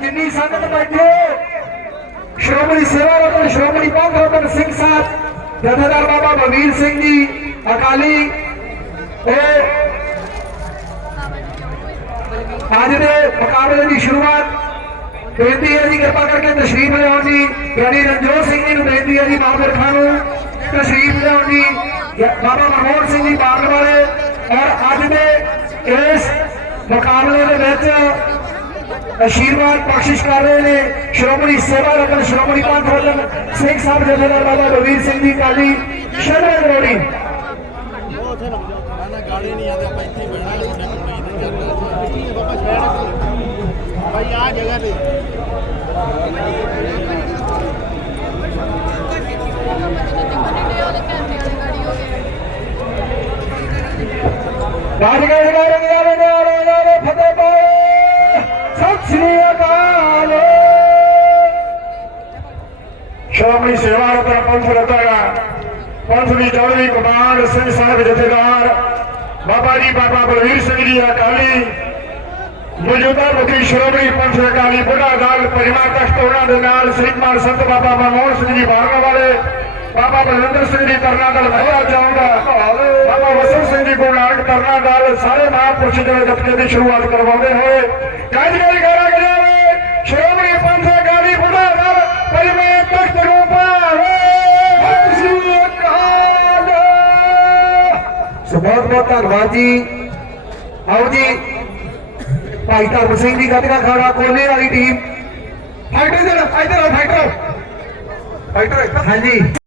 ਜਿੰਨੀ ਸੰਗਤ ਬੈਠੇ, ਸ਼੍ਰੋਮਣੀ ਸੇਵਾ ਰਤਨ ਸ਼੍ਰੋਮਣੀ ਪੰਥ ਰਤਨ ਸਿੰਘ ਸਾਹਿਬ, ਜਥੇਦਾਰ ਬਾਬਾ ਬਲਵੀਰ ਸਿੰਘ ਜੀ, ਅਕਾਲੀ, ਇਹ ਅੱਜ ਦੇ ਮੁਕਾਬਲੇ ਦੀ ਸ਼ੁਰੂਆਤ ਬੇਨਤੀ ਹੈ ਜੀ, ਕਿਰਪਾ ਕਰਕੇ ਤਸ਼ਰੀਫ ਲਿਆਉਣ ਦੀ ਗਿਆਨੀ ਰਣਜੋਤ ਸਿੰਘ ਜੀ ਨੂੰ ਬੇਨਤੀ ਹੈ ਜੀ ਮਾਹੌਰ ਖਾਨ ਨੂੰ ਤਸ਼ਰੀਫ ਲਿਆਉਣ ਦੀ ਬਾਬਾ ਮਨਮੋਹਨ ਸਿੰਘ ਜੀ ਬਾਦਲ ਵਾਲੇ, ਔਰ ਅੱਜ ਦੇ ਇਸ ਮੁਕਾਬਲੇ ਦੇ ਵਿੱਚ आशीर्वाद बख्शिश कर रहे ने श्रोमणी सेवा रतन श्रोमणी पंथ वलन सिख साहब जथेदार बाबा रवीर सिंह जी काली शरण रोड़ी। भाई आ जगह पे गाड़ी गाड़ी ਸਤਿ ਸ੍ਰੀ ਅਕਾਲ ਸ਼੍ਰੋਮਣੀ ਸੇਵਾ ਰਤਨ ਪੰਥ ਰਤਨ ਪੰਥ ਦੀ ਚੌਧਰੀ ਕਮਾਂਡ ਸਿੰਘ ਸਾਹਿਬ ਜਥੇਦਾਰ ਬਾਬਾ ਜੀ ਬਾਬਾ ਬਲਵੀਰ ਸਿੰਘ ਜੀ ਅਕਾਲੀ ਮੌਜੂਦਾ ਮੁਖੀ ਸ਼੍ਰੋਮਣੀ ਪੰਥ ਅਕਾਲੀ ਬੁੱਢਾ ਦਲ ਪਰਿਮਾ ਤਖਤ ਉਹਨਾਂ ਦੇ ਨਾਲ ਸ੍ਰੀ ਕੁਮਾਰ ਸੰਤ ਬਾਬਾ ਮਨਮੋਹਨ ਸਿੰਘ ਜੀ ਬਾਰਗਾ ਵਾਲੇ ਬਾਬਾ ਬਲਵਿੰਦਰ ਸਿੰਘ ਜੀ ਤਰਨਾ ਦਲ ਮਹਿਲਾ ਚਾਉਂਦਾ ਬਾਬਾ ਵਸਨ ਸਿੰਘ ਜੀ ਗੁਰਨਾਨਕ ਤਰਨਾ ਦਲ ਸਾਰੇ ਮਹਾਂਪੁਰਸ਼ ਜਿਹੜੇ ਜਥੇ ਦੀ ਸ਼ੁਰੂਆਤ ਕਰਵਾਉਂਦੇ ਹੋਏ ਗੱਜ ਗੱਜ ਕਰਾ ਗਜਾਵੇ ਸ਼੍ਰੋਮਣੀ ਪੰਥ ਅਕਾਲੀ ਬੁੱਢਾ ਦਲ ਪਰਿਮਾ ਤਖਤ ਨੂੰ ਪਾਵੇ ਸਤਿ ਸ੍ਰੀ ਅਕਾਲ ਸੋ ਬਹੁਤ ਬਹੁਤ ਧੰਨਵਾਦ ਜੀ ਆਓ ਜੀ ਭਾਈ ਧਰਮ ਸਿੰਘ ਦੀ ਗੱਤਕਾ ਖਾੜਾ ਕੋਲੇ ਵਾਲੀ ਟੀਮ ਫਾਈਟਰ ਇਧਰ ਇਧਰ ਫਾਈਟਰ ਫਾਈਟਰ ਹਾਂਜੀ